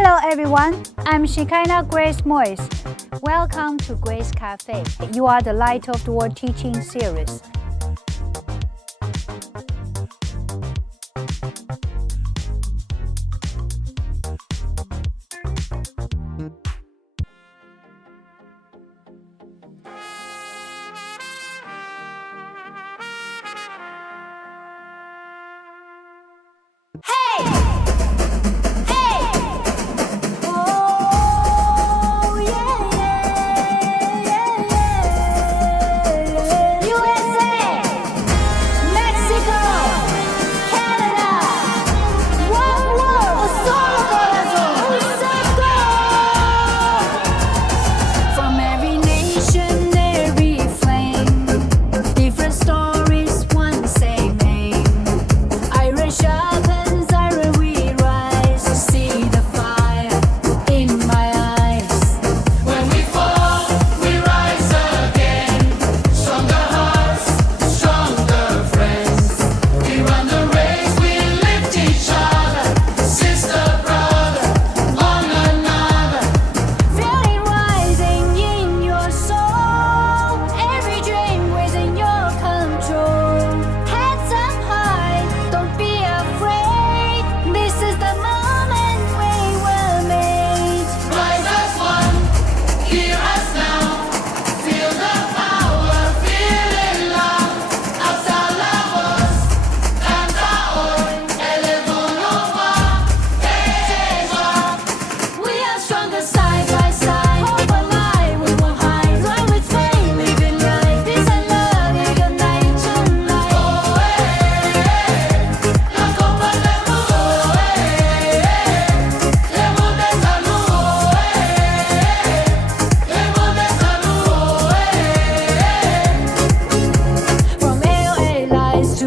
Hello everyone, I'm Shekinah Grace Moyes. Welcome to Grace Cafe. You are the Light of the World teaching series.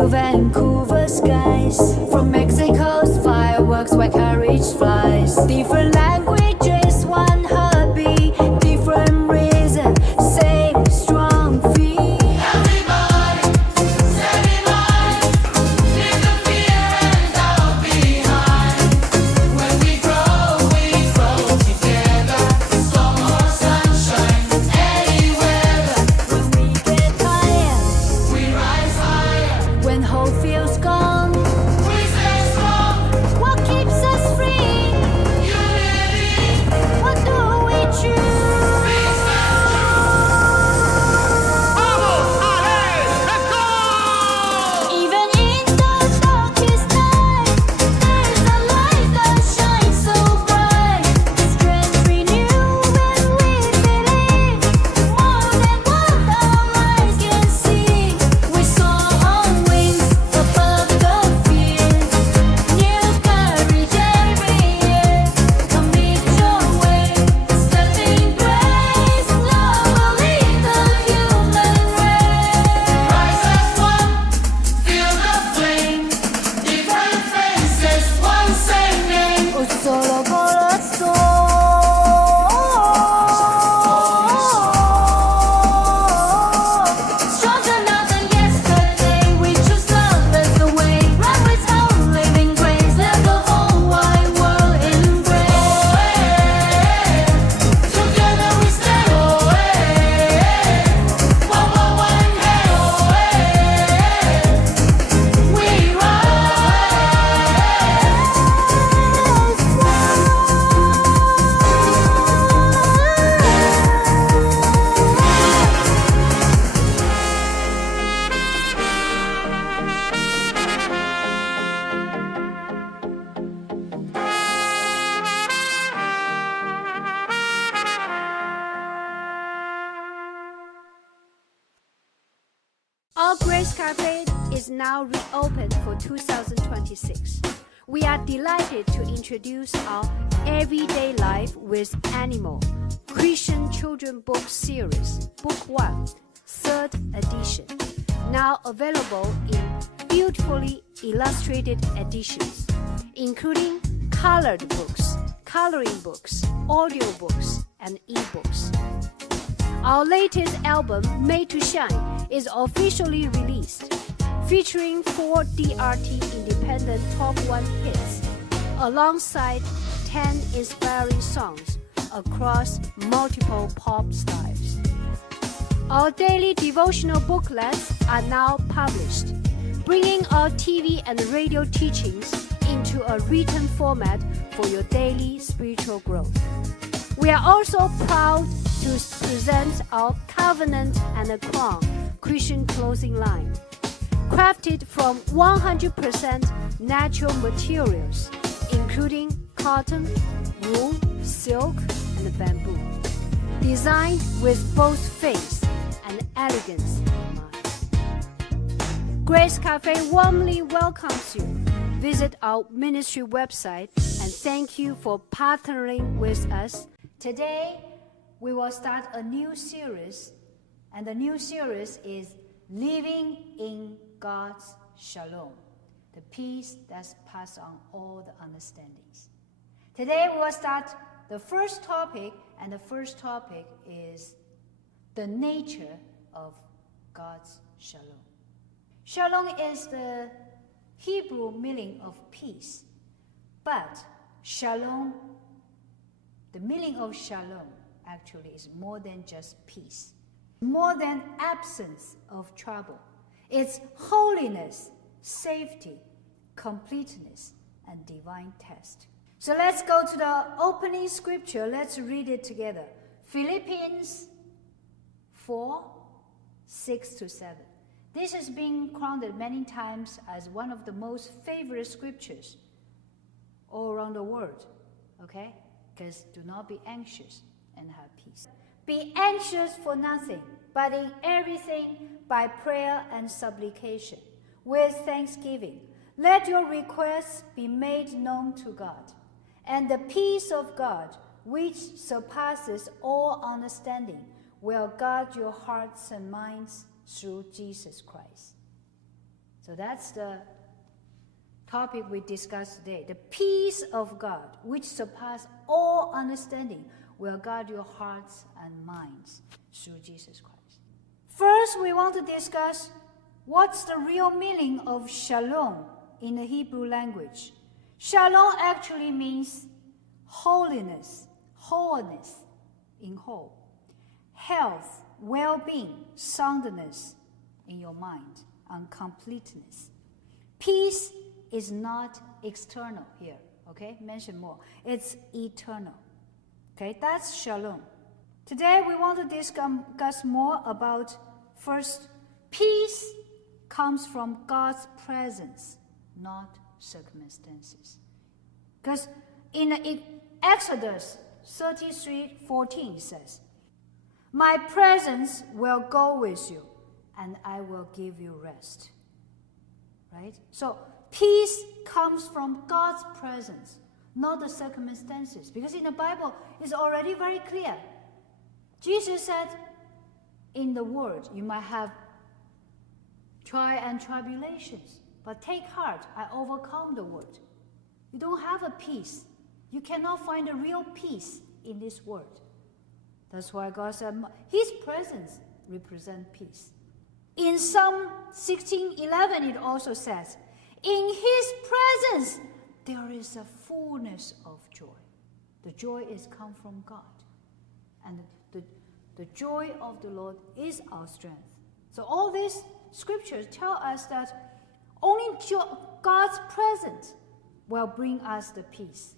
Vancouver skies, from Mexico's fireworks where courage flies. Different languages, one heartbeat, different reason, same strong feel. Everybody, set in mind, leave the fear and doubt behind. When we grow together. Storm or sunshine, any weather. When we get tired, we rise higher. When hope feels gone, we stay strong. What keeps us free? Unity. What do we choose? We stand let's go! Even in the darkest night, there's a light that shines so bright. Strength renewed when we believe. More than what our eyes can see. We soar on wings above the fear. New courage every year. Come meet your way. Step in grace. Love will lead the human race. Rise as one. Feel the flame. Different faces. One same name. Un solo corazón. Stronger now than yesterday. We choose love as the way. Run with hope, living grace. Let the whole wide world embrace. Together we stand. One hand. We Our Grace Cafe is now reopened for 2026. We are delighted to introduce our Everyday Life with Animal Christian Children Book Series, Book 1, 3rd edition, now available in beautifully illustrated editions, including colored books, coloring books, audio books, and e-books. Our latest album, Made to Shine, is officially released, featuring 4 DRT independent top 1 hits, alongside 10 inspiring songs across multiple pop styles. Our daily devotional booklets are now published, bringing our TV and radio teachings into a written format for your daily spiritual growth. We are also proud to present our Covenant and a Crown Christian clothing line, crafted from 100% natural materials, including cotton, wool, silk, and bamboo, designed with both faith and elegance in mind. Grace Cafe warmly welcomes you. Visit our ministry website and thank you for partnering with us. Today, we will start a new series, and the new series is Living in God's Shalom, the peace that's passed on all the understandings. Today, we will start the first topic, and the first topic is the nature of God's Shalom. Shalom is the Hebrew meaning of peace, but Shalom, the meaning of Shalom actually is more than just peace, more than absence of trouble. It's holiness, safety, completeness, and divine test. So let's go to the opening scripture. Let's read it together. Philippians 4, 6-7. This has been quoted many times as one of the most favorite scriptures all around the world. Okay? Because do not be anxious and have peace. Be anxious for nothing, but in everything by prayer and supplication, with thanksgiving. Let your requests be made known to God, and the peace of God, which surpasses all understanding, will guard your hearts and minds through Jesus Christ. So that's the topic we discussed today. The peace of God, which surpasses all understanding, will guard your hearts and minds through Jesus Christ. First, we want to discuss what's the real meaning of shalom in the Hebrew language. Shalom actually means holiness, wholeness in whole, health, well-being, soundness in your mind, and completeness. Peace is not external here, okay? Mention more. It's eternal. Okay, that's shalom. Today we want to discuss more about, first, peace comes from God's presence, not circumstances. Because in Exodus 33:14 says, "My presence will go with you, and I will give you rest." Right? So peace comes from God's presence, not the circumstances. Because in the Bible, it's already very clear. Jesus said, in the world, you might have trial and tribulations, but take heart, I overcome the world. You don't have a peace. You cannot find a real peace in this world. That's why God said, His presence represents peace. In Psalm 16:11, it also says, in His presence, there is a fullness of joy. The joy is come from God. And the joy of the Lord is our strength. So all these scriptures tell us that only God's presence will bring us the peace.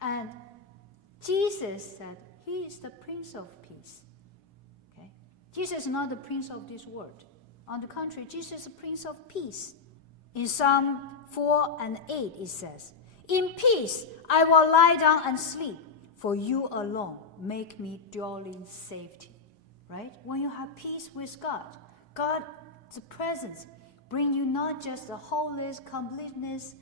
And Jesus said He is the Prince of Peace. Okay? Jesus is not the Prince of this world. On the contrary, Jesus is the Prince of Peace. In Psalm 4:8 it says, in peace I will lie down and sleep, for you alone make me dwell in safety. Right? When you have peace with God, God's presence bring you not just the wholeness, completeness,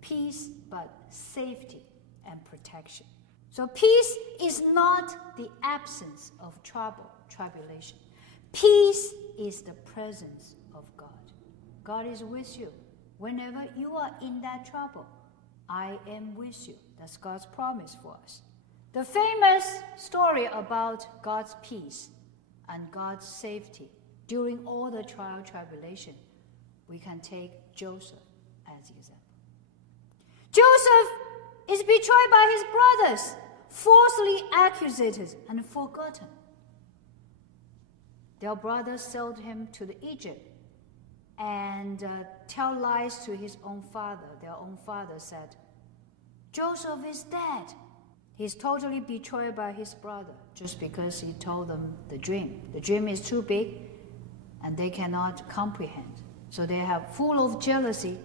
peace, but safety and protection. So peace is not the absence of trouble, tribulation. Peace is the presence of God. God is with you. Whenever you are in that trouble, I am with you. That's God's promise for us. The famous story about God's peace and God's safety during all the trial tribulation, we can take Joseph as example. Joseph is betrayed by his jealous, falsely accused, and forgotten. Their brothers sold him to Egypt and tell lies to his own father. Their own father said, Joseph is dead. He's totally betrayed by his brother just because he told them the dream. The dream is too big and they cannot comprehend. So they have full of jealousy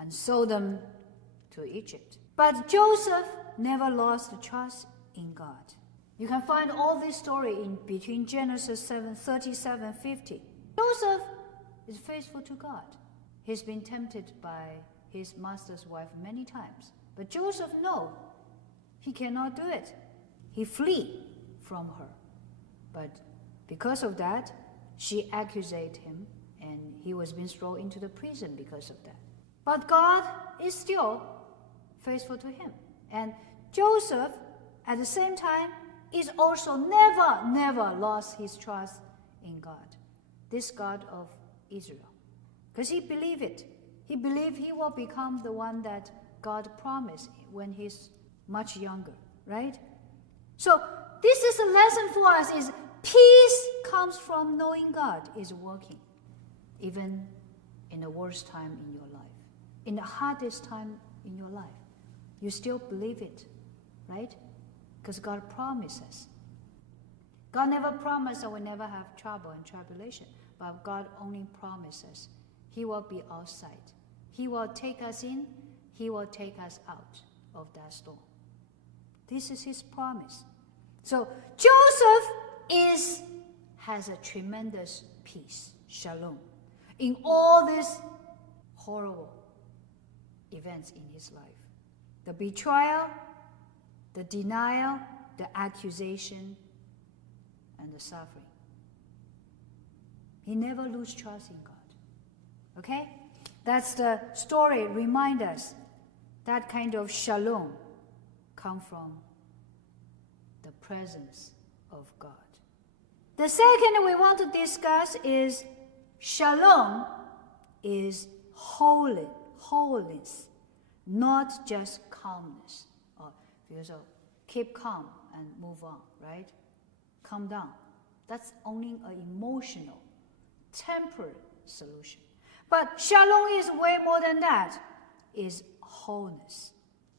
and sold them to Egypt. But Joseph never lost the trust in God. You can find all this story in between Genesis 37:50. Joseph is faithful to God. He's been tempted by his master's wife many times. But Joseph knows he cannot do it. He flee from her. But because of that, she accused him and he was being thrown into the prison because of that. But God is still faithful to him. And Joseph, at the same time, is also never lost his trust in God, this God of Israel. Because he believed it. He believed he will become the one that God promised when he's much younger, right? So this is a lesson for us, is peace comes from knowing God is working, even in the worst time in your life, in the hardest time in your life. You still believe it, right? Because God promises. God never promised that we never have trouble and tribulation, but God only promises he will be outside. He will take us in, he will take us out of that storm. This is his promise. So Joseph has a tremendous peace, shalom, in all these horrible events in his life. The betrayal, the denial, the accusation, and the suffering. He never loses trust in God. Okay? That's the story. Remind us that kind of shalom comes from the presence of God. The second we want to discuss is shalom is holiness, not just calmness. Because keep calm and move on, right? Calm down. That's only an emotional, temporary solution. But shalom is way more than that. Is wholeness.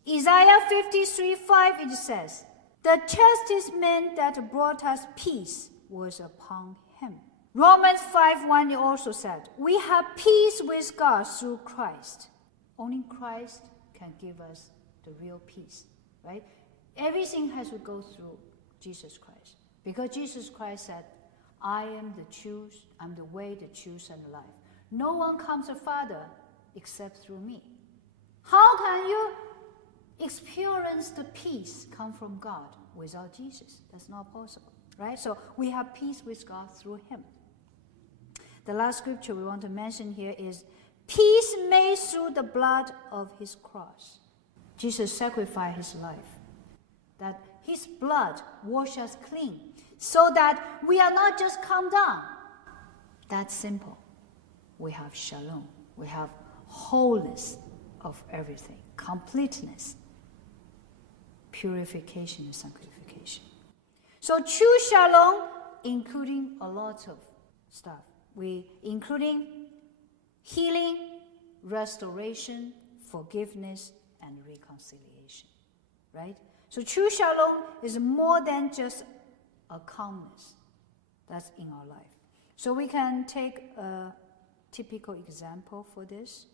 Isaiah 53:5 it says, "The chastisement that brought us peace was upon him." Romans 5:1 it also said, "We have peace with God through Christ." Only Christ can give us the real peace, right? Everything has to go through Jesus Christ. Because Jesus Christ said, "I am the truth, I'm the way, the truth, and the life. No one comes to the Father except through me." How can you experience the peace come from God without Jesus? That's not possible, right? So we have peace with God through him. The last scripture we want to mention here is peace made through the blood of his cross. Jesus sacrificed his life, that his blood washes us clean, so that we are not just calm down. That's simple. We have shalom. We have wholeness of everything, completeness, purification and sanctification. So true shalom, including a lot of stuff. Including healing, restoration, forgiveness, and reconciliation, right? So true shalom is more than just a calmness that's in our life. So we can take a typical example for this,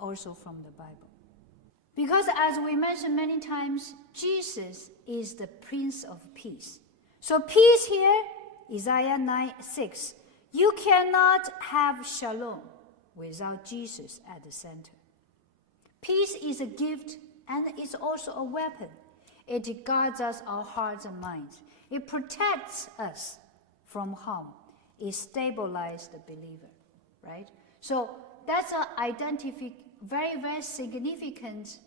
also from the Bible. Because as we mentioned many times, Jesus is the Prince of Peace. So peace here, Isaiah 9:6, you cannot have shalom without Jesus at the center. Peace is a gift and it's also a weapon. It guards us, our hearts and minds. It protects us from harm. It stabilizes the believer, right? So that's a very, very significant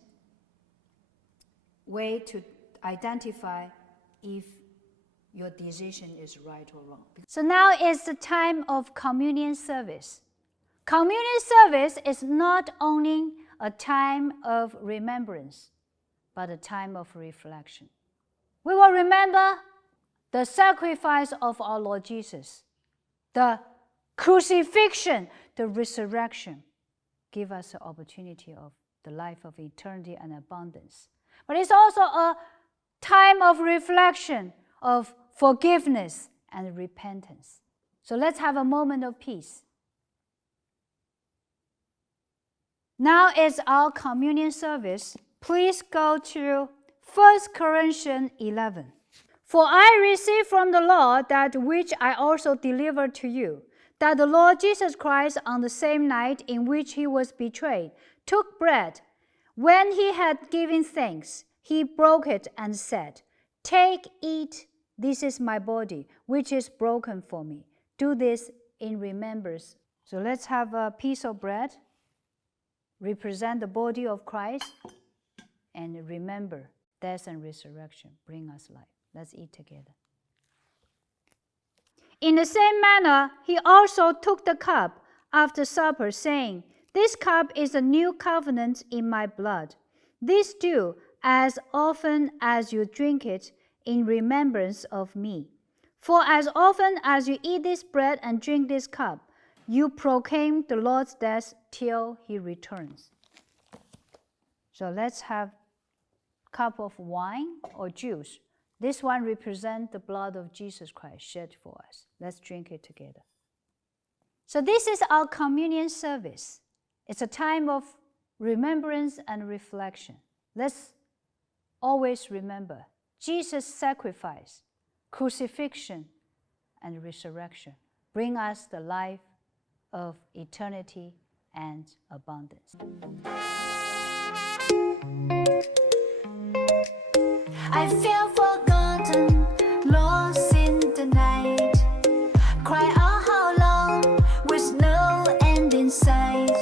way to identify if your decision is right or wrong. So now is the time of communion service. Communion service is not only a time of remembrance, but a time of reflection. We will remember the sacrifice of our Lord Jesus, the crucifixion, the resurrection. Give us the opportunity of the life of eternity and abundance. But it's also a time of reflection, of forgiveness and repentance. So let's have a moment of peace. Now is our communion service. Please go to 1 Corinthians 11. For I received from the Lord that which I also delivered to you, that the Lord Jesus Christ, on the same night in which he was betrayed, took bread. When he had given thanks, he broke it and said, "Take, eat, this is my body, which is broken for me. Do this in remembrance." So let's have a piece of bread, represent the body of Christ, and remember death and resurrection bring us life. Let's eat together. In the same manner, he also took the cup after supper, saying, "This cup is a new covenant in my blood. This do as often as you drink it in remembrance of me. For as often as you eat this bread and drink this cup, you proclaim the Lord's death till he returns." So let's have a cup of wine or juice. This one represents the blood of Jesus Christ shed for us. Let's drink it together. So this is our communion service. It's a time of remembrance and reflection. Let's always remember Jesus' sacrifice, crucifixion, and resurrection bring us the life of eternity and abundance. I feel forgotten, lost in the night. Cry out how long, with no end in sight.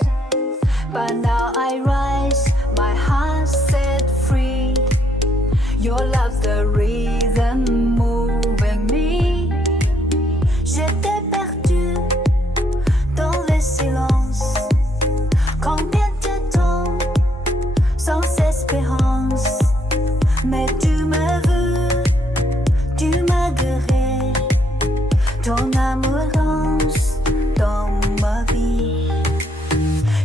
But now I rise, my heart set free. Your love's the reason moving me. J'étais perdu dans le silence. Combien de temps sans espérance. Mais tu me veux, tu m'as guéri. Ton amour lance dans ma vie.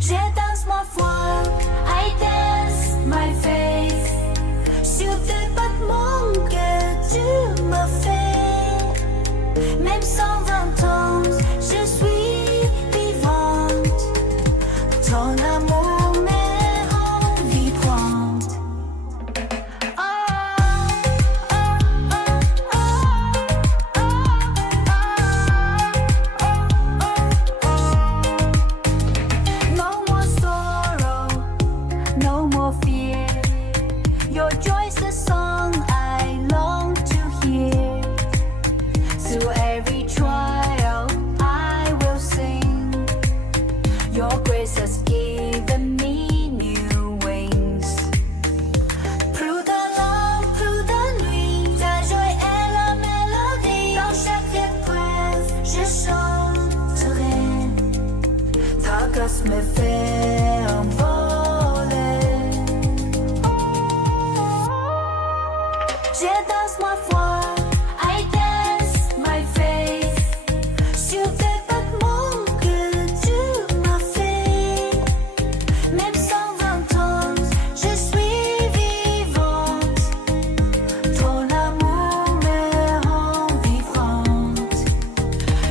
Je danse ma foi, I dance my faith. Sur tes battements que tu m'as fait. Même sans 20 ans, je suis vivante. Ton amour me rend vibrante. No more sorrow, no more fear. Your joy's the song I long to hear. Through every trial, I will sing. Your grace has given me new wings. Plus de l'âme, plus de nuit, ta joie est la mélodie. Dans chaque épreuve, je chanterai. Ta grâce me fait envoler. Je danse ma foi, I dance my faith. Sur tes battements que tu m'as fait. Même sans 20 ans, je suis vivante. Ton amour me rend vibrante.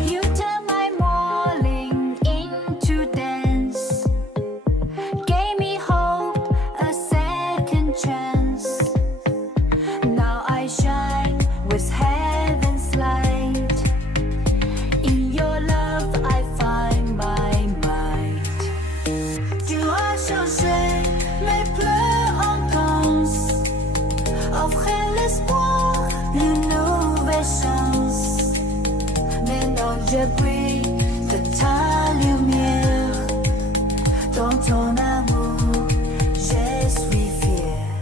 You turn my mourning into dance. Gave me hope, a second chance. Now I shine with heaven's light. In your love I find my might. Tu as changé mes pleurs en danse. Offrir l'espoir, une nouvelle chance. Maintenant je brille de ta lumière. Dans ton amour, je suis fière.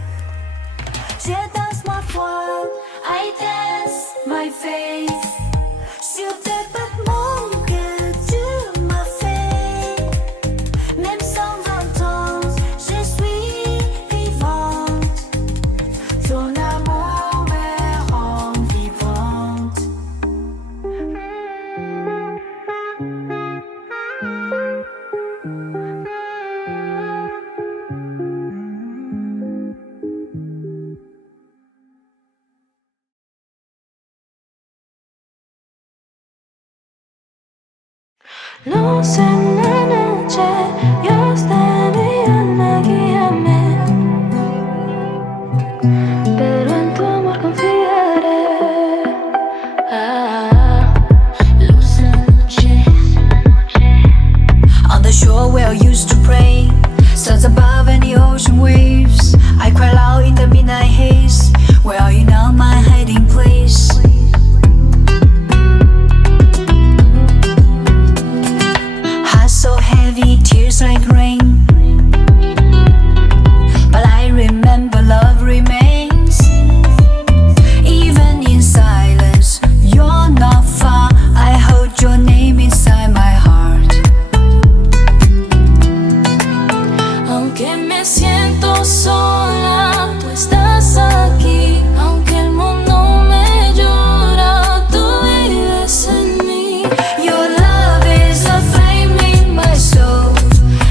Je danse ma foi, I dance my faith. Sur tes battements que tu m'as fait. Même sans 20 ans, je suis vivante. Luz en la noche, Dios de mi alma guíame, pero en tu amor confiaré. Luz en la noche. On the shore where I used to pray, stars above and the ocean waves, I cry loud in the midnight haze. Where are you now, my hiding place? Heart so heavy, tears like rain, but I remember love remains. Even in silence, you're not far. I hold your name inside my heart. Aunque me siento sola, tú estás aquí. Aunque el mundo me llora, tú vives en mí. Your love is a flame in my soul,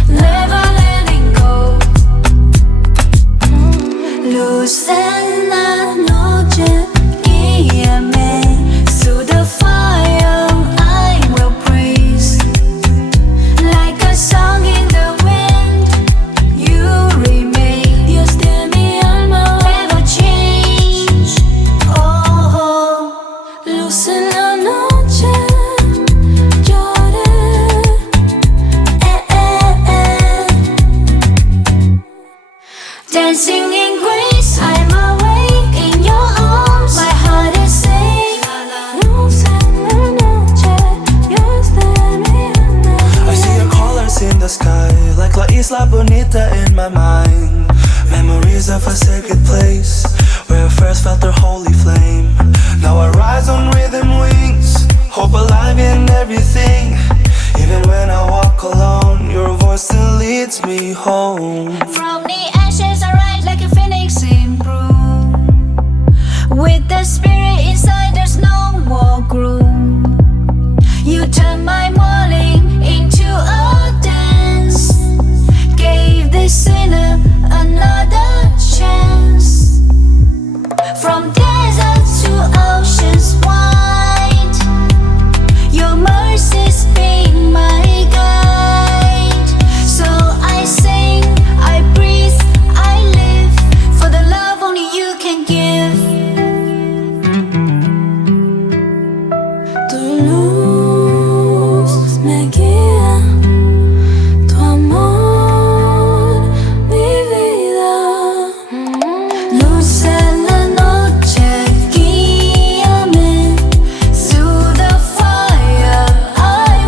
never letting go. Luz en la noche, guíame. Through the fire I will praise. Like a song in the wind, you remain. Dios de mi alma, Never change. Oh, luz en la noche, lloré. dancing in grace, I'm awake in your arms. My heart is safe. Luz en la noche, Dios de mi alma. I see your colors in the sky, like La Isla Bonita in my mind. Memories of a sacred place, where I first felt their holy flame. Now I rise on rhythm wings, hope alive in everything. Even when I walk alone, your voice still leads me home. From the ashes I rise like a phoenix in bloom. With the spirit inside, there's no more gloom. You turn my mourning into a dance, gave this sinner another chance. From desert to oceans wide, your mercy's been my guide. So I sing, I breathe, I live for the love only you can give. Tu luz me guía, tu amor mi vida. Luz en la noche, guíame. Through the fire I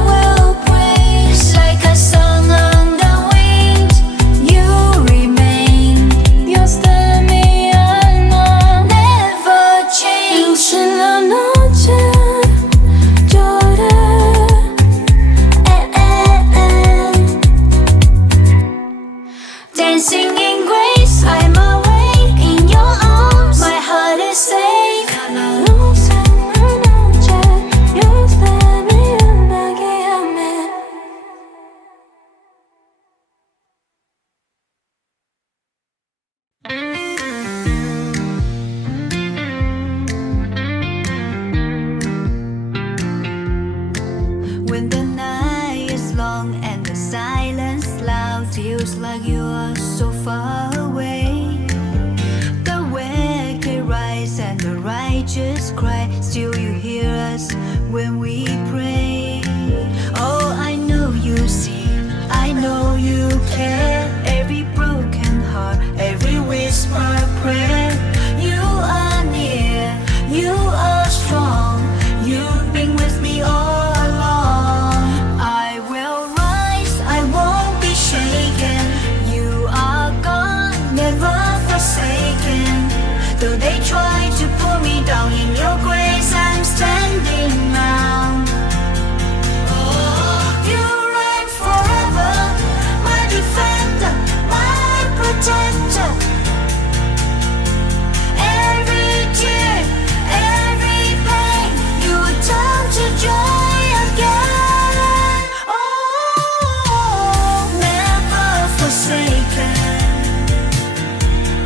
will praise. Like a song on the wind, you remain. Dios de mi alma, Never luz change. en la noche, lloré. Dancing in grace, I'm awake in your arms. My heart is safe. Luz en la noche, Dios de mi alma, guíame. When the night is long and the silence loud, feels like you are so far away. The wicked rise and the righteous cry, still you hear us when we pray. Oh, I know you see, I know you care. Every broken heart, every whisper prayer. You are near, you are strong. You've been with me all along. I will rise, I won't be shaken. You are God, never forsaken. Though they try to pull me down, in your grace I'm standing now. Oh, you reign forever, my defender, my protector. Every tear, every pain, you would turn to joy again. Oh, never forsaken.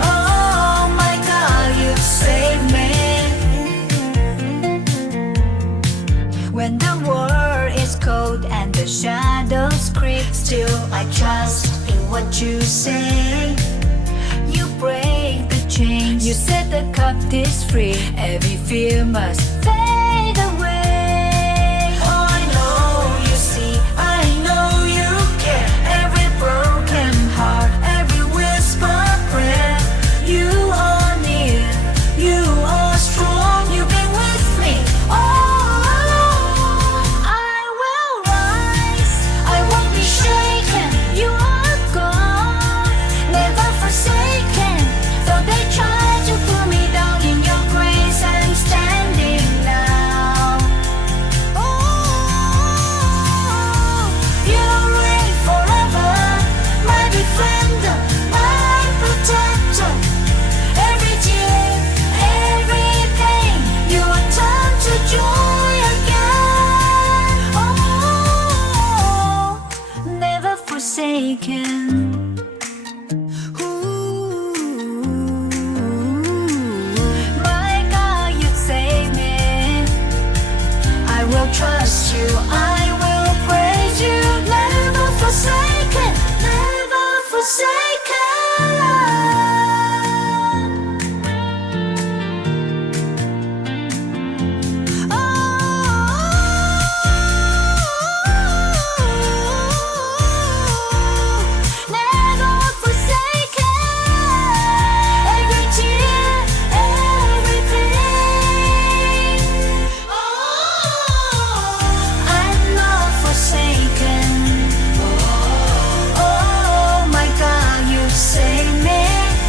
Oh my God, you've saved me. I trust in what you say. You break the chains, you set the captives free. Every fear must fade away. Oh, I know you see, I know you care. Every broken heart, every whisper prayer. You are near, you are strong. You've been with me all along. I will rise, I won't be shaken. You are God, never forsaken. Though they try to pull me down, in your grace I'm standing now. Oh, you reign forever, my defender, my protector. Every tear, every pain, you will turn to joy again. Oh, never forsaken. My God, you save me. I will trust you, I will praise you. Never forsaken, never forsaken. Never forsaken. Every tear, every pain. I'm not forsaken. Oh my God, you save me.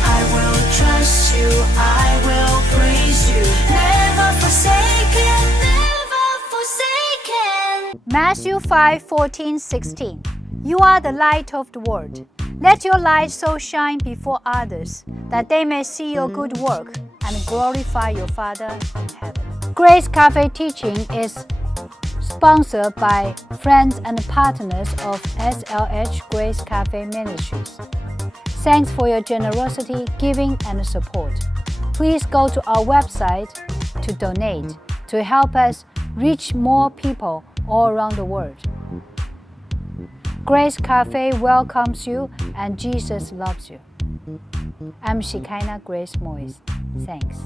I will trust you, I will praise you. Never forsaken, never forsaken. Matthew 5:14-16. You are the light of the world. Let your light so shine before others that they may see your good work and glorify your Father in heaven. Grace Cafe teaching is sponsored by friends and partners of SLH Grace Cafe Ministries. Thanks for your generosity, giving, and support. Please go to our website to donate to help us reach more people all around the world. Grace Cafe welcomes you and Jesus loves you. I'm Shekinah Grace Moyes. Thanks.